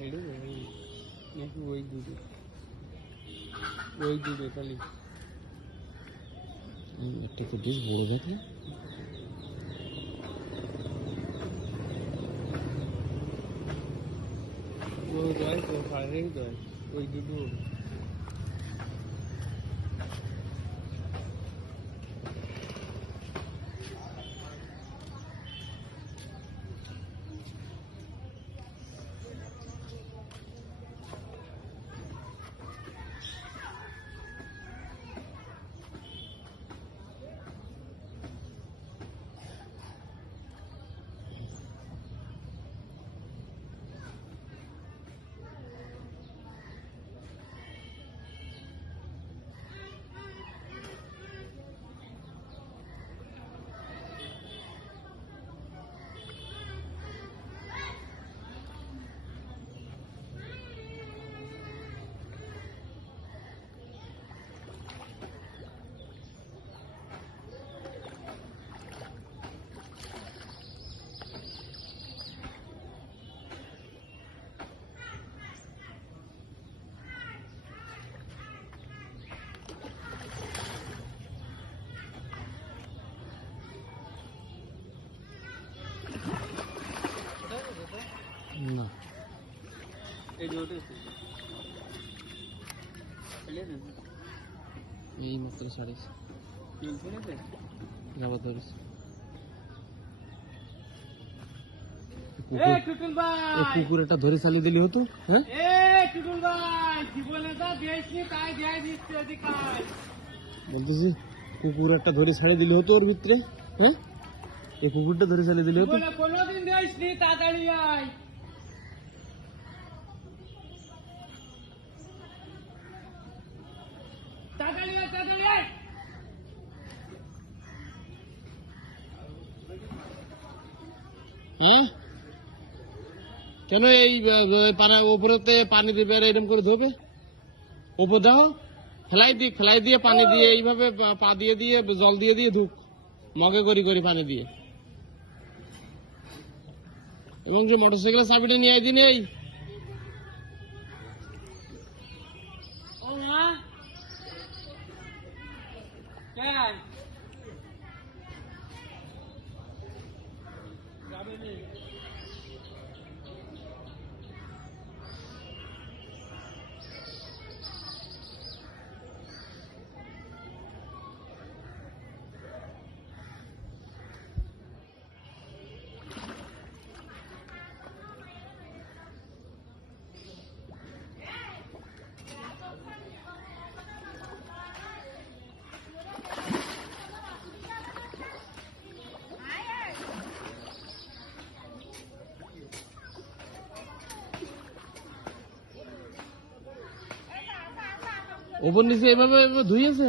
पेड़ तो वही दूध वही दूध है खाली। मिट्टी को दूध बोल रहे थे। वो गाय तो खा रही गाय वही दूध এই মাত্র না ধরিস টুটুল ভাই কুকুর একটা ধরে চালিয়ে দিলি হতো? হ্যাঁ। বলতেছি কুকুর একটা ধরে ছাড়িয়ে দিলি হতো ওর ভিতরে? হ্যাঁ? এই কুকুরটা ধরে চালিয়ে দিলি হতো? কোনোদিন দিয়েছি তাড়াতাড়ি আয় তাড়াতাড়ি আয় তাড়াতাড়ি আয় হ্যাঁ? কেন এই ওপরেতে পানি দিবে আর এরকম করে ধোবে? ওপর দাও, ফেলাই দিয়ে ফেলাই দিয়ে পানি দিয়ে এইভাবে পা- দিয়ে দিয়ে, জল দিয়ে দিয়ে ধুক, মগে করি করি পানি দিয়ে। এবং যে মোটরসাইকেলের চাবিটা নিয়ে আই দিন এই। ও মা কেন যাবে নি ওপর নিচে এভাবে ধুয়েছে